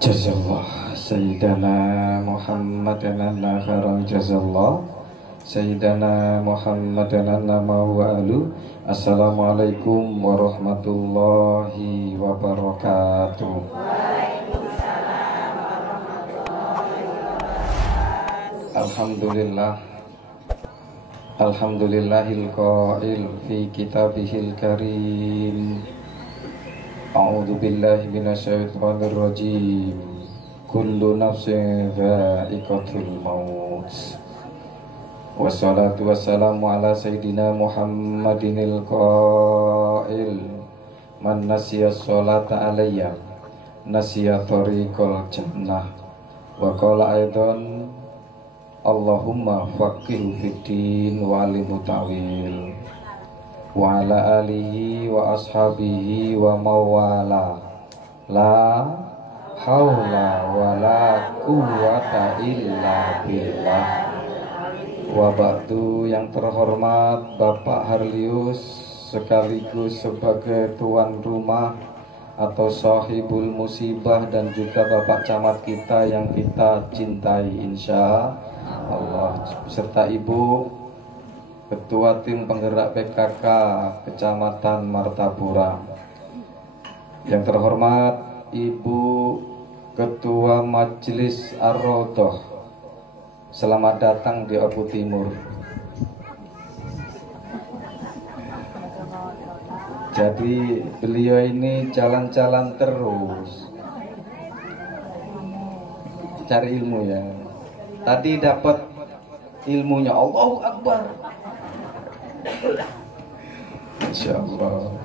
Jazallah Sayyidana Muhammadan anna khairal jazallah Sayyidana Muhammadan anna ma'walu. Assalamualaikum warahmatullahi wabarakatuh. Alhamdulillah Alhamdulillahil qail fi kitabihil karim. A'udzu billahi minasyaitonir rajim. Kullu nafsin dha'iqatul maut. Wassalatu wassalamu ala sayyidina Muhammadinil qail. Man nasiya sholata alayya nasiya tariqal jannah. Wa qala aidan Allahumma faqihu fiddin wa alimhu ta'wil. Wa ala alihi wa ashabihi wa mawala. La haula wa la quwwata illa billah. Wa ba'du, yang terhormat Bapak Harlius sekaligus sebagai tuan rumah atau sahibul musibah, dan juga Bapak Camat kita yang kita cintai insya Allah, serta Ibu Ketua Tim Penggerak PKK Kecamatan Martapura. Yang terhormat Ibu Ketua Majelis Ar-Raudhah, selamat datang di Oku Timur. Jadi beliau ini jalan-jalan terus cari ilmu ya. Tadi dapat ilmunya, Allahu Akbar. Insya Allah.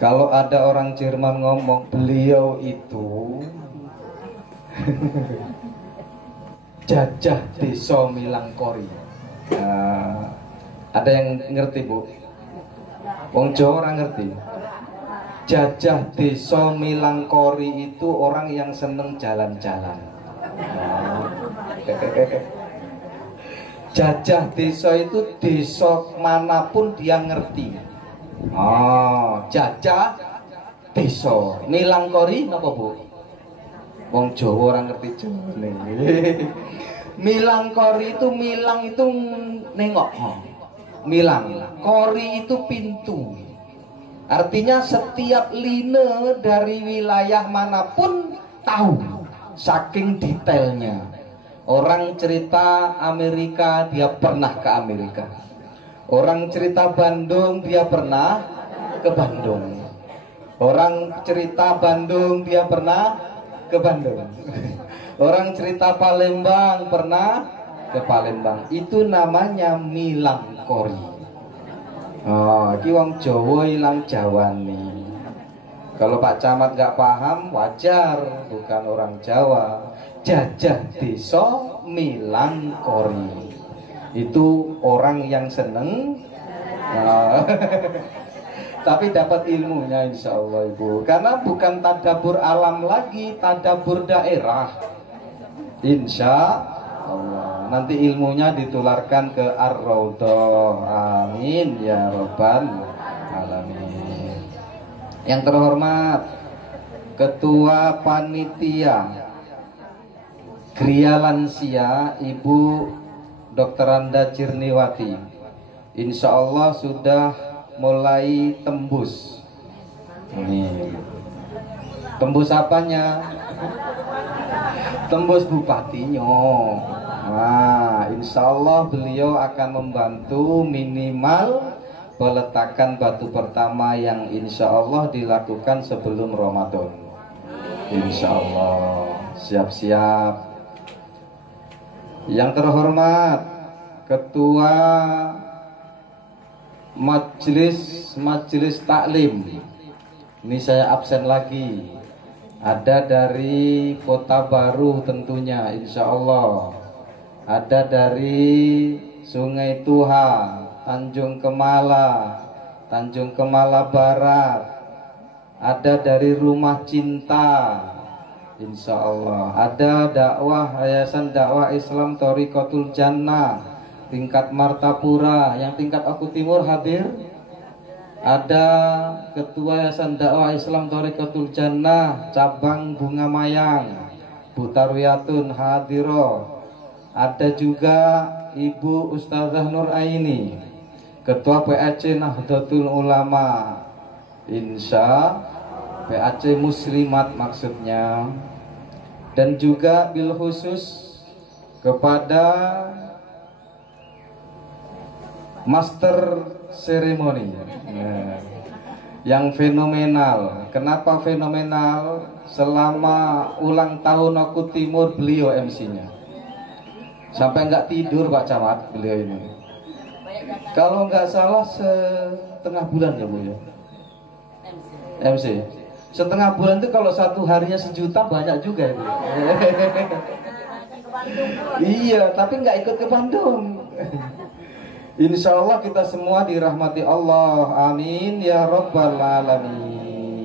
Kalau ada orang Jerman ngomong beliau itu jajah desa Milangkori. Nah, ada yang ngerti Bu? Wong Jawa orang ngerti. Jajah desa Milangkori itu orang yang seneng jalan-jalan. Jajah desa itu desa manapun dia ngerti. Jajah desa Milangkori napa Bu? Wong Jawa orang ngerti Jawa. Milangkori itu, milang itu nengok. Milang, kori itu pintu. Artinya setiap line dari wilayah manapun tahu, saking detailnya. Orang cerita Amerika, dia pernah ke Amerika. Orang cerita Bandung, dia pernah ke Bandung. Orang cerita Bandung, dia pernah ke Bandung. Orang cerita Palembang, pernah ke Palembang. Itu namanya Milangkori. Iki wong Jawa ilang Jawani. Kalau Pak Camat gak paham, wajar, bukan orang Jawa. Jajah desa Milangkori itu orang yang seneng, tapi dapat ilmunya insya Allah Ibu. Karena bukan tadabur alam lagi, tadabur daerah. Insya Allah nanti ilmunya ditularkan ke Ar-Raudhah. Amin ya Rabbal Alamin. Yang terhormat Ketua Panitia Gria Lansia Ibu Dr. Anda Cirniwati, insya Allah sudah mulai tembus. Ini tembus apanya? Tembus bupatinya. Nah, insya Allah beliau akan membantu minimal peletakan batu pertama yang insya Allah dilakukan sebelum Ramadan. Insya Allah siap-siap. Yang terhormat Ketua Majelis Taklim, ini saya absen lagi. Ada dari Kota Baru tentunya insya Allah. Ada dari Sungai Tuha, Tanjung Kemala Barat. Ada dari Rumah Cinta insya Allah. Ada Yayasan Dakwah Islam Thariqatul Jannah tingkat Martapura. Yang tingkat Oku Timur hadir? ada Ketua Yayasan Dakwah Islam Thariqatul Jannah cabang Bunga Mayang, Bu Tarwiyatun hadiro. Ada juga Ibu Ustazah Nur Aini, Ketua PAC Nahdlatul Ulama, Insya PAC Muslimat maksudnya. Dan juga bil khusus kepada Master Seremoni yang fenomenal. Kenapa fenomenal? Selama ulang tahun Aku Timur beliau MC-nya. Sampai nggak tidur Pak Camat beliau ini. Kalau nggak salah setengah bulan ya Bu ya. MC. Setengah bulan itu kalau satu harinya 1 juta banyak juga ya Bu. Iya, tapi nggak ikut ke Bandung. Insya Allah kita semua dirahmati Allah. Amin ya Rabbal Alamin.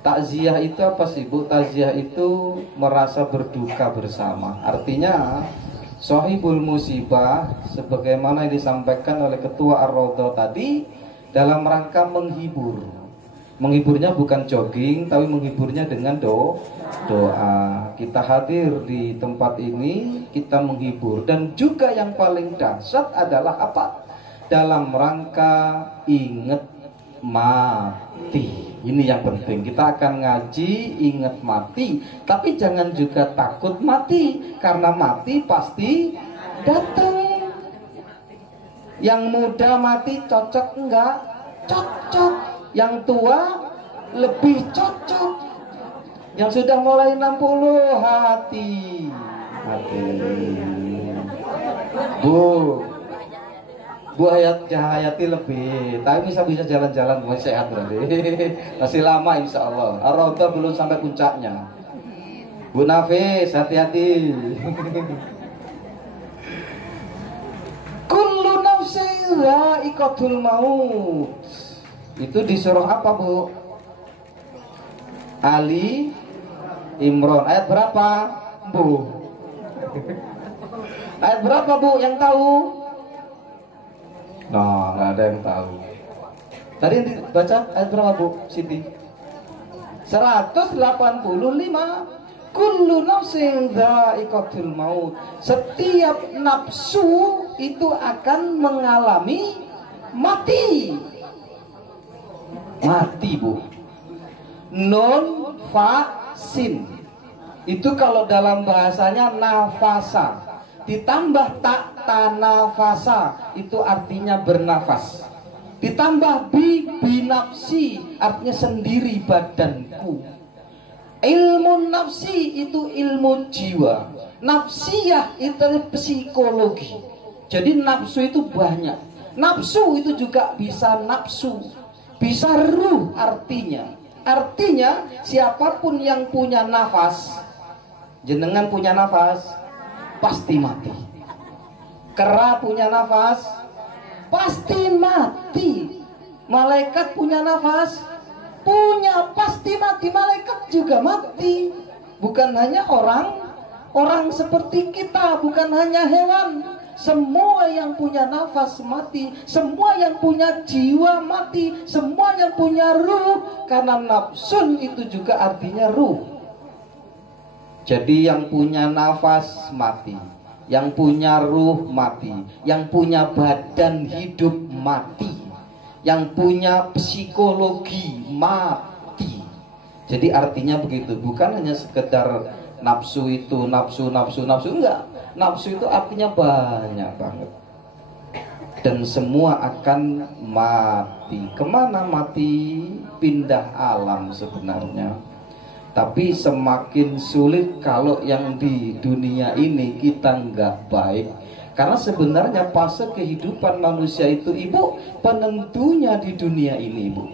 Takziah itu apa sih Bu? Takziah itu merasa berduka bersama. Artinya Sohibul musibah sebagaimana yang disampaikan oleh Ketua Ar-Raudhah tadi dalam rangka menghibur. Menghiburnya bukan jogging, tapi menghiburnya dengan doa. Kita hadir di tempat ini, kita menghibur. Dan juga yang paling dahsyat adalah apa? Dalam rangka ingat mati. Ini yang penting. Kita akan ngaji ingat mati, tapi jangan juga takut mati, karena mati pasti datang. Yang muda mati cocok enggak? Cocok. Yang tua lebih cocok. Yang sudah mulai 60 hati. Bu Hayati lebih, tapi bisa jalan-jalan, masih sehat berarti. Masih lama insya Allah. Ar-Raudhah belum sampai puncaknya. Bu Nafis hati-hati. Kullu nafsin dha'iqatul maut. Itu di surah apa Bu? Ali Imran. Ayat berapa Bu? Ayat berapa Bu yang tahu? Nah, nggak ada yang tahu. Tadi yang dibaca ayat berapa Bu Siti? 185. Kullu nafsin dha'iqatul maut. Setiap nafsu itu akan mengalami mati. Mati Bu. Nun fa sin. Itu kalau dalam bahasanya nafasa. Ditambah tak tanafasa, itu artinya bernafas. Ditambah binafsi, artinya sendiri badanku. Ilmu nafsi itu ilmu jiwa. Nafsiyah itu psikologi. Jadi nafsu itu banyak. Nafsu itu juga bisa nafsu, bisa ruh artinya. Artinya siapapun yang punya nafas, jenengan punya nafas, pasti mati. Kera punya nafas, pasti mati. Malaikat punya nafas, pasti mati. Malaikat juga mati. Bukan hanya orang seperti kita, bukan hanya hewan. Semua yang punya nafas mati, semua yang punya jiwa mati, semua yang punya ruh. Karena nafsun itu juga artinya ruh. Jadi yang punya nafas mati, yang punya ruh mati, yang punya badan hidup mati, yang punya psikologi mati. Jadi artinya begitu, bukan hanya sekedar nafsu itu, nafsu enggak. Nafsu itu artinya banyak banget. Dan semua akan mati. Kemana mati? Pindah alam sebenarnya. Tapi semakin sulit kalau yang di dunia ini kita nggak baik. Karena sebenarnya fase kehidupan manusia itu Ibu, penentunya di dunia ini Ibu.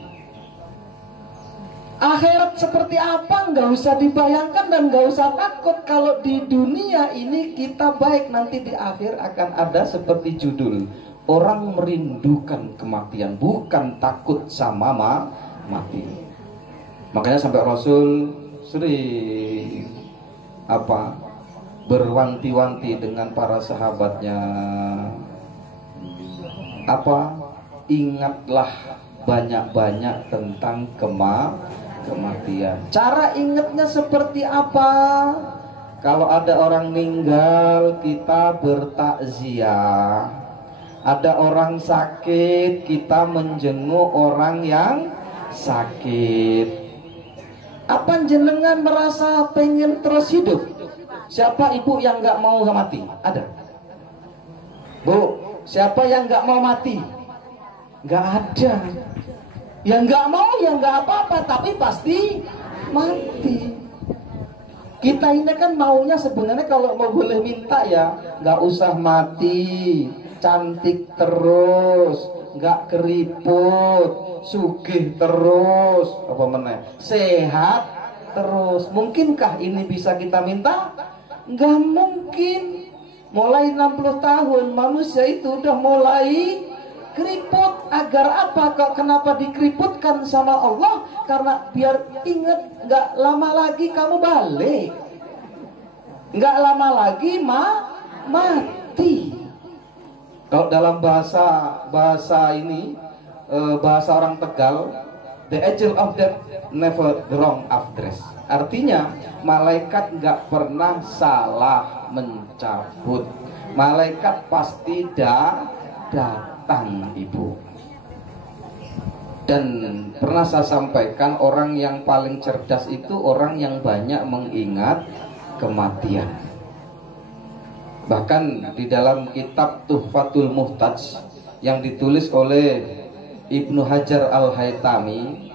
Akhirat seperti apa nggak usah dibayangkan dan nggak usah takut. Kalau di dunia ini kita baik, nanti di akhir akan ada seperti judul, orang merindukan kematian, bukan takut sama mati. Makanya sampai Rasul sering berwanti-wanti dengan para sahabatnya, ingatlah banyak-banyak tentang kematian. Cara ingatnya seperti apa? Kalau ada orang meninggal, kita bertakziah. Ada orang sakit, kita menjenguk orang yang sakit. Apa jenengan merasa pengen terus hidup? Siapa ibu yang gak mau mati? Ada? Bu, siapa yang gak mau mati? Gak ada. Yang gak mau ya gak apa-apa, tapi pasti mati. Kita ini kan maunya sebenarnya kalau mau boleh minta ya gak usah mati, cantik terus, gak keriput, sugih terus, apa meneh, sehat terus. Mungkinkah ini bisa kita minta? Gak mungkin. Mulai 60 tahun manusia itu udah mulai keriput. Agar apa? Kok kenapa dikeriputkan sama Allah? Karena biar ingat, gak lama lagi kamu balik, gak lama lagi mati. Kalau dalam bahasa ini, bahasa orang Tegal, the angel of death never wrong address. Artinya malaikat gak pernah salah mencabut. Malaikat pasti datang, ibu. Dan pernah saya sampaikan, orang yang paling cerdas itu orang yang banyak mengingat kematian. Bahkan di dalam kitab Tuhfatul Muhtaj yang ditulis oleh Ibnu Hajar Al-Haytami,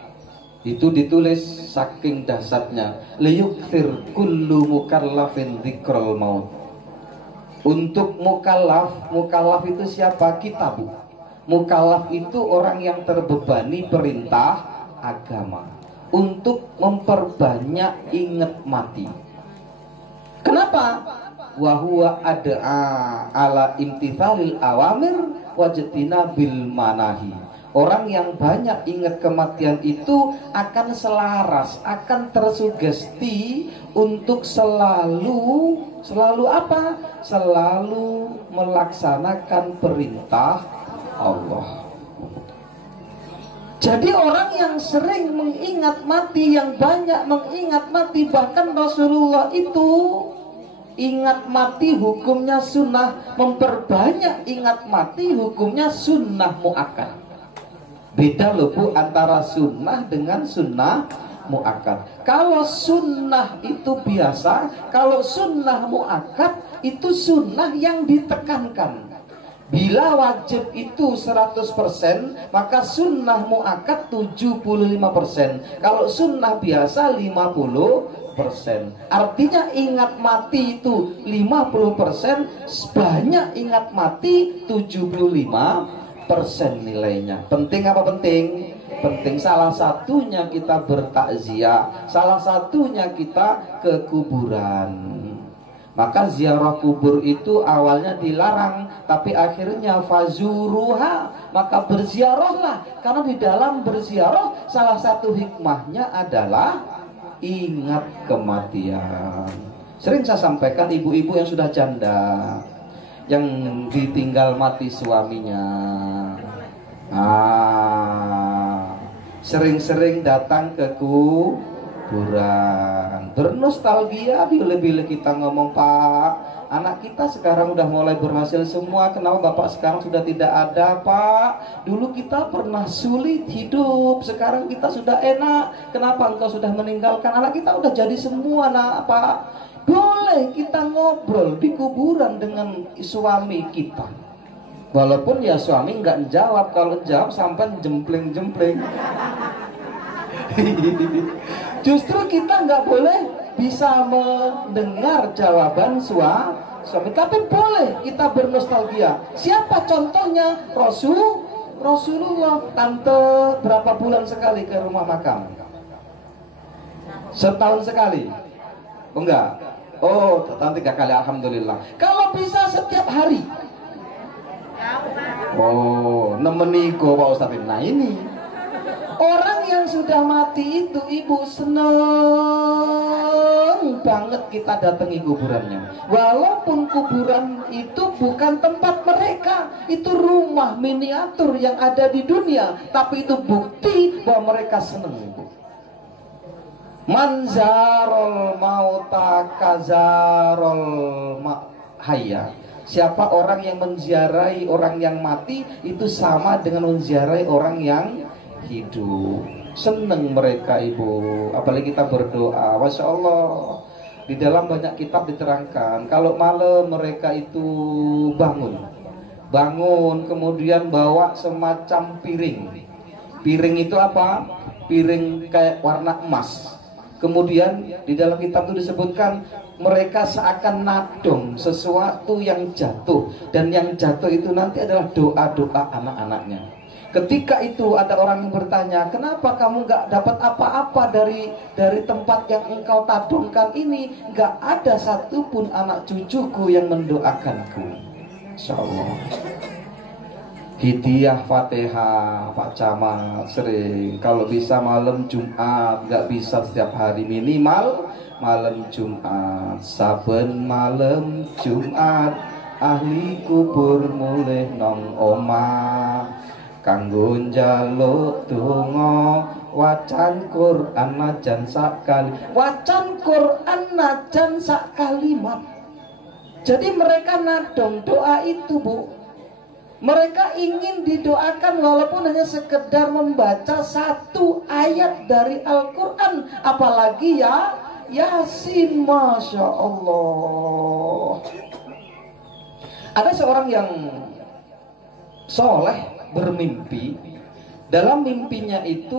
itu ditulis saking dahsyatnya, liyukthir kullu mukallafin dzikrul maut. Untuk mukallaf itu siapa? Kita, Bu. Mukallaf itu orang yang terbebani perintah agama untuk memperbanyak ingat mati. Kenapa? Wahuwa ad'a ala imtithalil awamir wajtina bil manahi. Orang yang banyak ingat kematian itu akan selaras, akan tersugesti untuk selalu apa? Selalu melaksanakan perintah Allah. Jadi orang yang sering mengingat mati, yang banyak mengingat mati, bahkan Rasulullah itu ingat mati hukumnya sunnah, memperbanyak ingat mati hukumnya sunnah muakkad. Beda loh, Bu, antara sunnah dengan sunnah muakkad. Kalau sunnah itu biasa, kalau sunnah muakkad itu sunnah yang ditekankan. Bila wajib itu 100%, maka sunnah muakkad 75%. Kalau sunnah biasa 50%. Artinya ingat mati itu 50%, banyak ingat mati 75% nilainya. Penting apa penting? Penting. Salah satunya kita bertakziah, salah satunya kita ke kuburan. Maka ziarah kubur itu awalnya dilarang, tapi akhirnya fazuruha, maka berziarahlah. Karena di dalam berziarah salah satu hikmahnya adalah ingat kematian. Sering saya sampaikan, ibu-ibu yang sudah janda, yang ditinggal mati suaminya, sering-sering datang ke kuburan, bernostalgia. Bila-bila kita ngomong, Pak, anak kita sekarang udah mulai berhasil semua, kenapa Bapak sekarang sudah tidak ada, Pak? Dulu kita pernah sulit hidup, sekarang kita sudah enak, kenapa engkau sudah meninggalkan? Anak kita udah jadi semua, nak, Pak. Boleh kita ngobrol di kuburan dengan suami kita. Walaupun ya suami nggak jawab, kalau jawab sampai jempling-jempling. Justru kita nggak boleh bisa mendengar jawaban suami, tapi boleh kita bernostalgia. Siapa contohnya? Rasulullah. Tante berapa bulan sekali ke rumah makam? Setahun sekali? Oh, enggak. Oh, tante 3 kali, alhamdulillah. Kalau bisa setiap hari. Oh, nemeniku Pak Ustadz. Nah ini orang yang sudah mati itu, ibu, seneng banget kita datangi kuburannya. Walaupun kuburan itu bukan tempat mereka, itu rumah miniatur yang ada di dunia, tapi itu bukti bahwa mereka senang. Manzarol mauta kazarol hayya. Siapa orang yang menziarahi orang yang mati, itu sama dengan menziarahi orang yang hidup. Seneng mereka ibu, apalagi kita berdoa. Masya Allah, di dalam banyak kitab diterangkan, kalau malam mereka itu bangun kemudian bawa semacam piring itu apa? Piring kayak warna emas. Kemudian di dalam kitab itu disebutkan mereka seakan nadong sesuatu yang jatuh, dan yang jatuh itu nanti adalah doa-doa anak-anaknya. Ketika itu ada orang yang bertanya, kenapa kamu nggak dapat apa-apa dari tempat yang engkau tadungkan ini? Nggak ada satupun anak cucuku yang mendoakanku. Insya Allah. Hidiyah Fatihah Pak Camat sering, kalau bisa malam Jumat, nggak bisa setiap hari, minimal malam Jumat. Saben malam Jumat ahli kubur mulih nong omah, kanggo njaluk donga wacan Quran najan sakali. Wacan Quran najan sak kalimat. Jadi mereka nadong doa itu, Bu. Mereka ingin didoakan walaupun hanya sekedar membaca satu ayat dari Al-Quran. Apalagi ya Yasin, Masya Allah. Ada seorang yang soleh bermimpi. Dalam mimpinya itu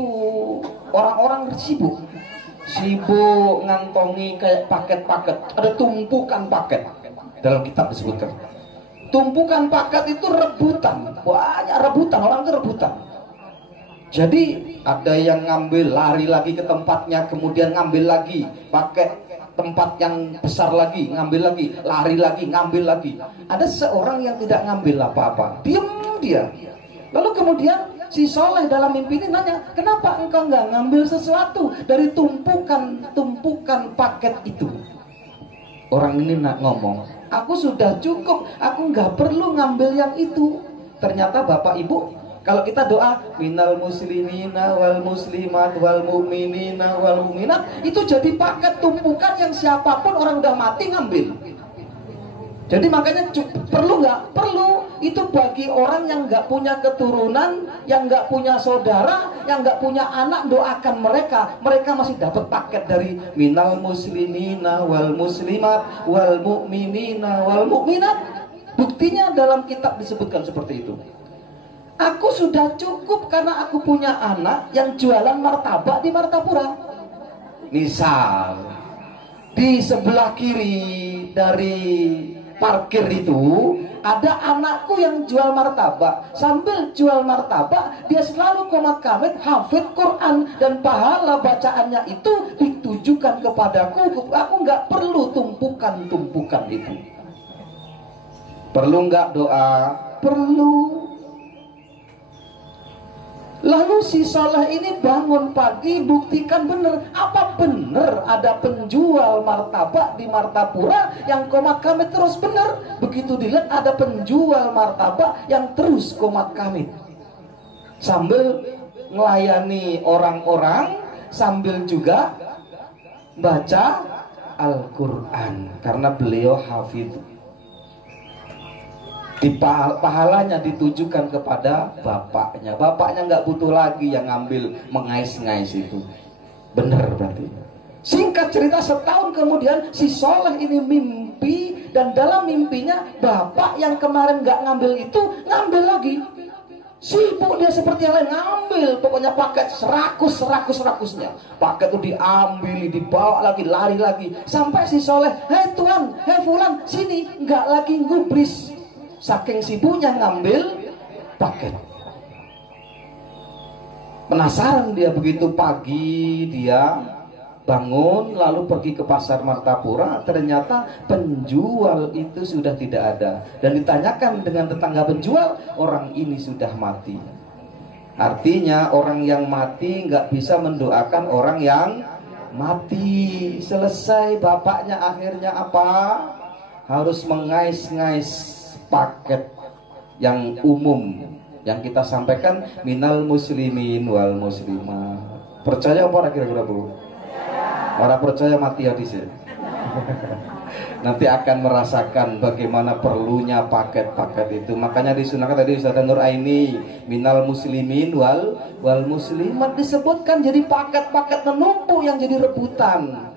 orang-orang sibuk ngantongi kayak paket-paket. Ada tumpukan paket. Dalam kitab disebutkan tumpukan paket itu rebutan, banyak rebutan, orang itu rebutan. Jadi ada yang ngambil, lari lagi ke tempatnya, kemudian ngambil lagi, pakai tempat yang besar lagi, ngambil lagi, lari lagi, ngambil lagi. Ada seorang yang tidak ngambil apa-apa, diam dia. Lalu kemudian si soleh dalam mimpi ini nanya, kenapa engkau nggak ngambil sesuatu dari tumpukan paket itu? Orang ini nak ngomong, aku sudah cukup, aku nggak perlu ngambil yang itu. Ternyata Bapak Ibu, kalau kita doa minal muslimina wal muslimat wal mu'minina wal mu'minat, itu jadi paket tumpukan yang siapapun orang udah mati ngambil. Jadi makanya perlu nggak? Perlu. Itu bagi orang yang nggak punya keturunan, yang nggak punya saudara, yang nggak punya anak, doakan mereka. Mereka masih dapat paket dari minal muslimina wal muslimat wal mu'minina wal mu'minat. Buktinya dalam kitab disebutkan seperti itu. Aku sudah cukup karena aku punya anak yang jualan martabak di Martapura. Misal di sebelah kiri dari parkir itu ada anakku yang jual martabak. Sambil jual martabak, dia selalu qomat kamit, hafid Quran, dan pahala bacaannya itu ditujukan kepadaku. Aku nggak perlu tumpukan itu. Perlu nggak doa? Perlu. Lalu si soleh ini bangun pagi, buktikan benar. Apa benar ada penjual martabak di Martapura yang qomat kamit terus? Benar. Begitu dilihat ada penjual martabak yang terus qomat kamit, sambil melayani orang-orang, sambil juga baca Al-Quran, karena beliau hafidh. Pahalanya ditujukan kepada bapaknya. Bapaknya nggak butuh lagi yang ngambil mengais-ngais itu. Bener berarti. Singkat cerita, setahun kemudian si soleh ini mimpi, dan dalam mimpinya bapak yang kemarin nggak ngambil itu ngambil lagi. Sibuk dia seperti yang lain, ngambil pokoknya paket serakusnya. Paket itu diambil, dibawa lagi, lari lagi, sampai si soleh, hei tuan, hei fulan, sini, nggak lagi ngubris. Saking sibuknya ngambil paket. Penasaran dia, begitu pagi dia bangun lalu pergi ke pasar Martapura. Ternyata penjual itu sudah tidak ada, dan ditanyakan dengan tetangga penjual, orang ini sudah mati. Artinya orang yang mati nggak bisa mendoakan orang yang Mati. Selesai, bapaknya akhirnya apa? Harus mengais-ngais paket yang umum yang kita sampaikan, minal muslimin wal muslimah. Percaya apa kira-kira Bu? Orang percaya mati hadis ya. Nanti akan merasakan bagaimana perlunya paket-paket itu. Makanya disunahkan tadi Ustaz Nur Aini, minal muslimin wal muslimat disebutkan jadi paket-paket menumpuk yang jadi rebutan.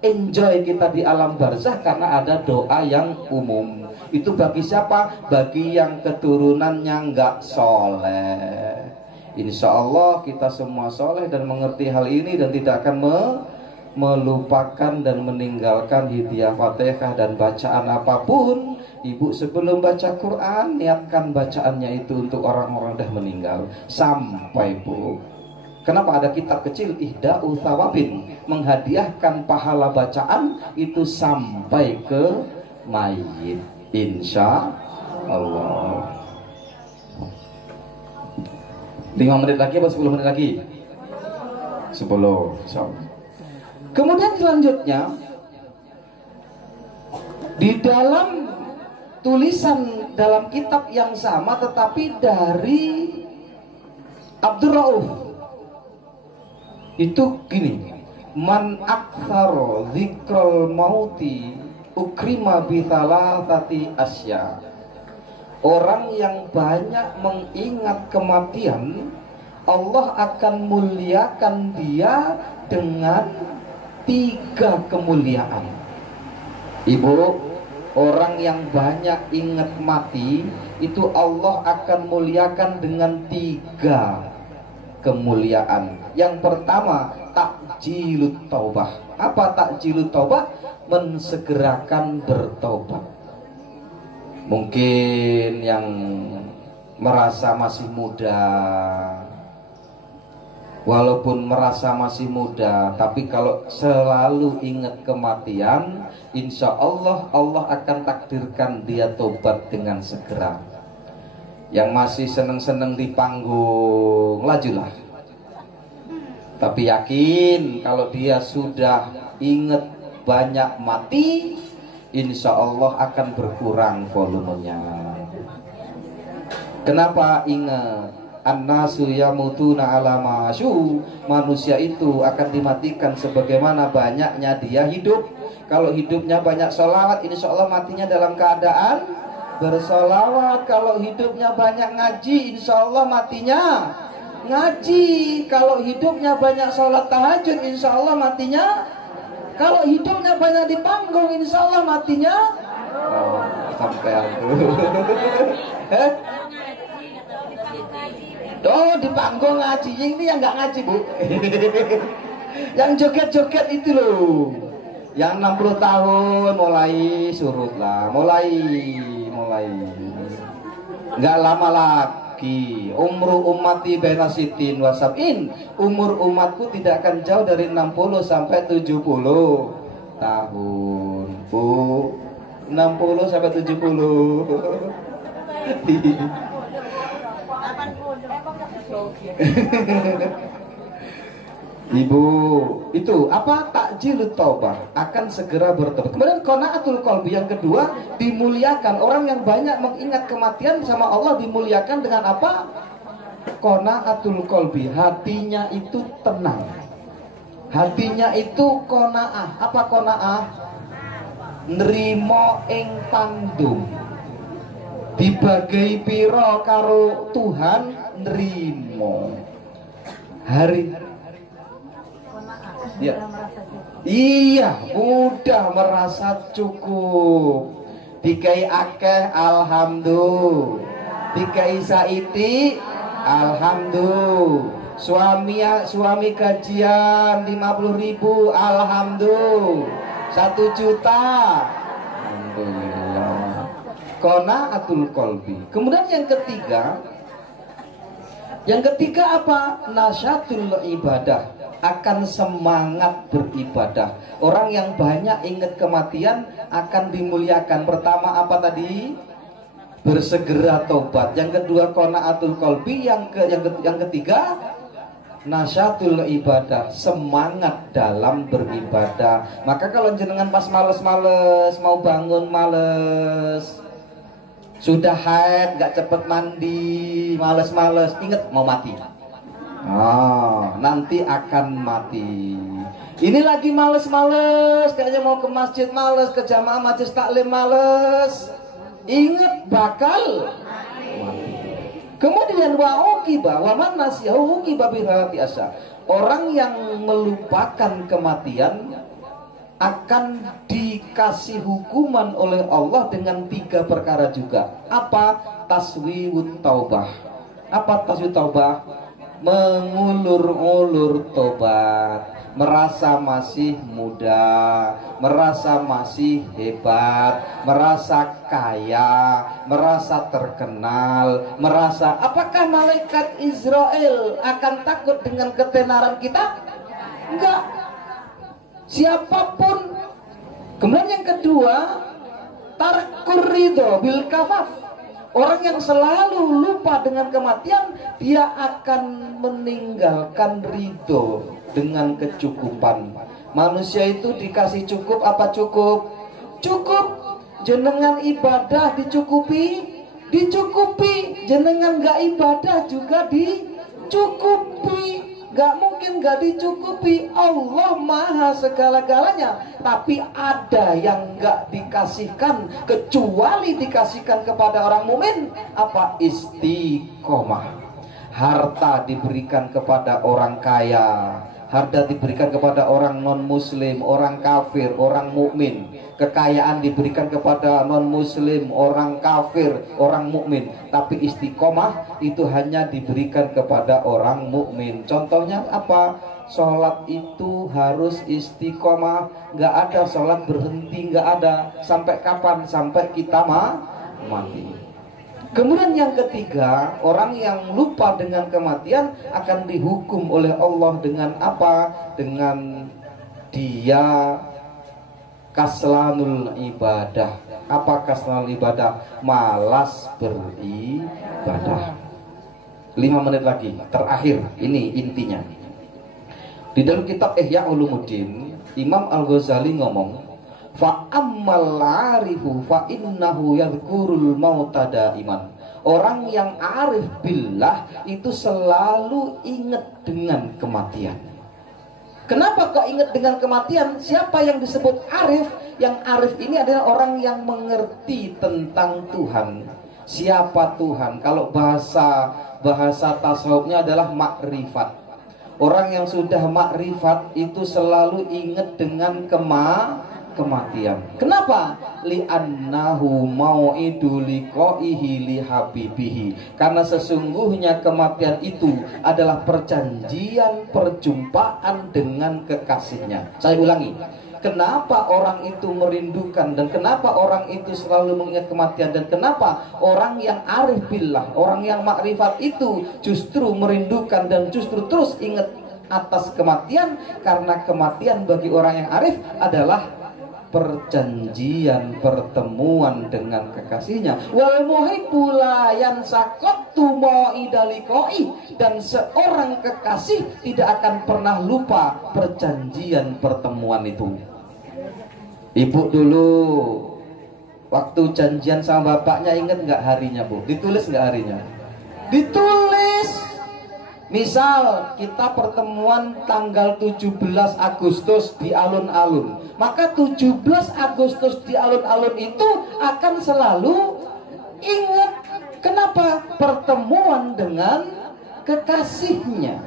Enjoy kita di alam barzah karena ada doa yang umum. Itu bagi siapa? Bagi yang keturunannya nggak soleh. Insya Allah kita semua soleh dan mengerti hal ini dan tidak akan melupakan dan meninggalkan hidayah Fatihah dan bacaan apapun. Ibu sebelum baca Quran niatkan bacaannya itu untuk orang-orang dah meninggal sampai Bu. Kenapa ada kitab kecil Ihda'u Thawabin, menghadiahkan pahala bacaan itu sampai ke mayit. Insya Allah. 5 menit lagi atau 10 menit lagi? 10. Kemudian selanjutnya di dalam tulisan dalam kitab yang sama tetapi dari Abdur Rauf itu gini, man aktsara dzikrul mauti ukrima bi thalathati asya. Orang yang banyak mengingat kematian, Allah akan muliakan dia dengan 3 kemuliaan. Ibu, orang yang banyak ingat mati itu Allah akan muliakan dengan 3 kemuliaan. Yang pertama, takjilut taubah. Apa takjilut taubah? Mensegerakan bertobat. Mungkin yang merasa masih muda, walaupun merasa masih muda, tapi kalau selalu ingat kematian, insya Allah Allah akan takdirkan dia tobat dengan segera. Yang masih seneng-seneng di panggung, lajulah. Tapi yakin kalau dia sudah ingat banyak mati, insya Allah akan berkurang volumenya. Kenapa ingat? An-nasu yamutuna ala ma'asyu. Manusia itu akan dimatikan sebagaimana banyaknya dia hidup. Kalau hidupnya banyak sholawat, insya Allah matinya dalam keadaan bersolawat. Kalau hidupnya banyak ngaji, insya Allah matinya ngaji. Kalau hidupnya banyak sholat tahajud, insya Allah matinya. Kalau hidupnya banyak di panggung, insya Allah matinya. Oh, sampai aku. Oh, di panggung ngaji. Ini yang nggak ngaji Bu. Yang joget-joget itu loh. Yang 60 tahun mulai surut lah. Mulai nggak lama lagi. Umru ummati baina sitin wa sab'in. Umur umatku tidak akan jauh dari 60 sampai 70 tahun. Bu, 60 sampai 70. Ibu, itu apa? Takjilut taubah, akan segera bertobat. Kemudian qanaatul qalbi yang kedua, dimuliakan. Orang yang banyak mengingat kematian sama Allah dimuliakan dengan apa? Qanaatul qalbi, hatinya itu tenang. Hatinya itu qanaah. Apa qanaah? Nrimo ing tanggung. Dibagai piro karo Tuhan nrimo. Hari ya. Iya, mudah merasa cukup. Dikai akeh alhamdulillah. Dikai saiti alhamdulillah. Suami gajian 50.000 alhamdulillah. 1 juta alhamdulillah. Qanaatul qalbi. Kemudian yang ketiga apa? Nasyatul ibadah, akan semangat beribadah. Orang yang banyak ingat kematian akan dimuliakan. Pertama apa tadi? Bersegera tobat. Yang kedua qanaatul qalbi. Yang ketiga nasyatul ibadah, semangat dalam beribadah. Maka kalau jenengan pas males-males, mau bangun males, sudah haid gak cepet mandi, males-males, ingat mau mati. Nanti akan mati. Ini lagi males-males, kayaknya mau ke masjid males, ke jamaah majelis taklim males, ingat bakal mati. Kemudian wa'uqiba wa man nasiyahu uqiba bihati asa. Orang yang melupakan kematian akan dikasih hukuman oleh Allah dengan 3 perkara juga. Apa? Taswiwut taubah. Apa taswiwut taubah? Mengulur-ulur tobat, merasa masih muda, merasa masih hebat, merasa kaya, merasa terkenal, merasa apakah malaikat Israel akan takut dengan ketenaran kita? Enggak. Siapapun. Kemudian yang kedua, tarkur ridho bil kafaf. Orang yang selalu lupa dengan kematian, dia akan meninggalkan ridho dengan kecukupan. Manusia itu dikasih cukup apa cukup? Cukup. Jenengan ibadah dicukupi, dicukupi. Jenengan gak ibadah juga dicukupi. Gak mungkin gak dicukupi. Allah maha segala-galanya. Tapi ada yang gak dikasihkan kecuali dikasihkan kepada orang mukmin. Apa? Istiqomah. Harta diberikan kepada orang kaya, harta diberikan kepada orang non muslim, orang kafir, orang mukmin. Kekayaan diberikan kepada non muslim, orang kafir, orang mukmin. Tapi istiqomah itu hanya diberikan kepada orang mukmin. Contohnya apa? Sholat itu harus istiqomah. Gak ada sholat berhenti, gak ada. Sampai kapan? Sampai kita mati. Kemudian yang ketiga, orang yang lupa dengan kematian akan dihukum oleh Allah dengan apa? Dengan dia kaslanul ibadah. Apa kaslanul ibadah? Malas beribadah. 5 menit lagi, terakhir, ini intinya. Di dalam kitab Ihya Ulumuddin, Imam Al-Ghazali ngomong, fa ammal arifu fa innahu yadhkurul mauta daiman. Orang yang arif billah itu selalu ingat dengan kematian. Kenapa kok ingat dengan kematian? Siapa yang disebut arif? Yang arif ini adalah orang yang mengerti tentang Tuhan. Siapa Tuhan? Kalau bahasa tasawufnya adalah makrifat. Orang yang sudah makrifat itu selalu ingat dengan kematian. Kenapa? Li'annahu mau'idu liqa'ihi lihabibihi. Karena sesungguhnya kematian itu adalah perjanjian perjumpaan dengan kekasihnya. Saya ulangi. Kenapa orang itu merindukan dan kenapa orang itu selalu mengingat kematian, dan kenapa orang yang arif billah, orang yang makrifat itu justru merindukan dan justru terus ingat atas kematian? Karena kematian bagi orang yang arif adalah perjanjian pertemuan dengan kekasihnya. Wal muhibbu la yansaqatu mau'idaliqai. Dan seorang kekasih tidak akan pernah lupa perjanjian pertemuan itu. Ibu dulu waktu janjian sama bapaknya, ingat nggak harinya, Bu? Ditulis nggak harinya? Ditulis. Misal kita pertemuan tanggal 17 Agustus di alun-alun, maka 17 Agustus di alun-alun itu akan selalu ingat. Kenapa? Pertemuan dengan kekasihnya.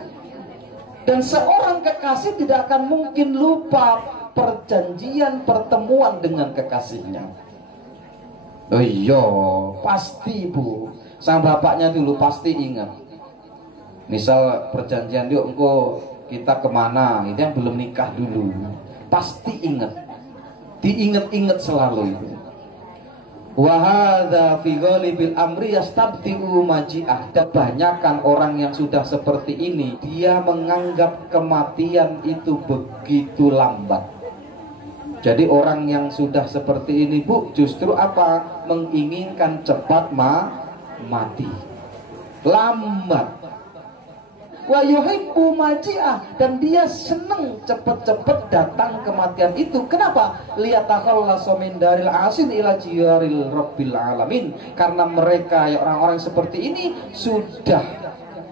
Dan seorang kekasih tidak akan mungkin lupa perjanjian pertemuan dengan kekasihnya. Oh iya, pasti Bu. Sama bapaknya dulu pasti ingat. Misal perjanjian, yuk engkau kita kemana, itu yang belum nikah dulu, pasti ingat, diingat-ingat selalu itu. Wahada fi ghalibil amri yastabtiu maji'ah. Kebanyakan orang yang sudah seperti ini, dia menganggap kematian itu begitu lambat. Jadi orang yang sudah seperti ini, Bu, justru apa? Menginginkan cepat mati. Lambat. wa yuhibbu maji'ah, dan dia senang cepet-cepet datang kematian itu. Kenapa? Liyatakhallasu min daril asin ila jiyaril rabbil alamin. Karena mereka ya orang-orang seperti ini sudah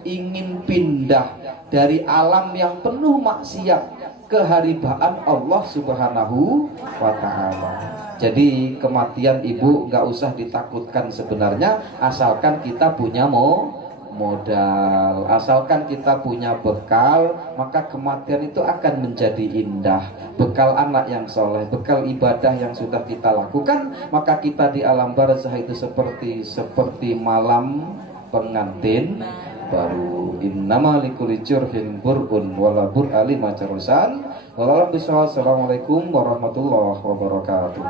ingin pindah dari alam yang penuh maksiat ke haribaan Allah Subhanahu wa ta'ala. Jadi kematian ibu nggak usah ditakutkan sebenarnya, asalkan kita punya modal, asalkan kita punya bekal, maka kematian itu akan menjadi indah. Bekal anak yang soleh, bekal ibadah yang sudah kita lakukan, maka kita di alam barzah itu seperti malam pengantin baru. Innama likulli jurhin bur'un wala bur'ali macarusan. Wassalamualaikum warahmatullahi wabarakatuh.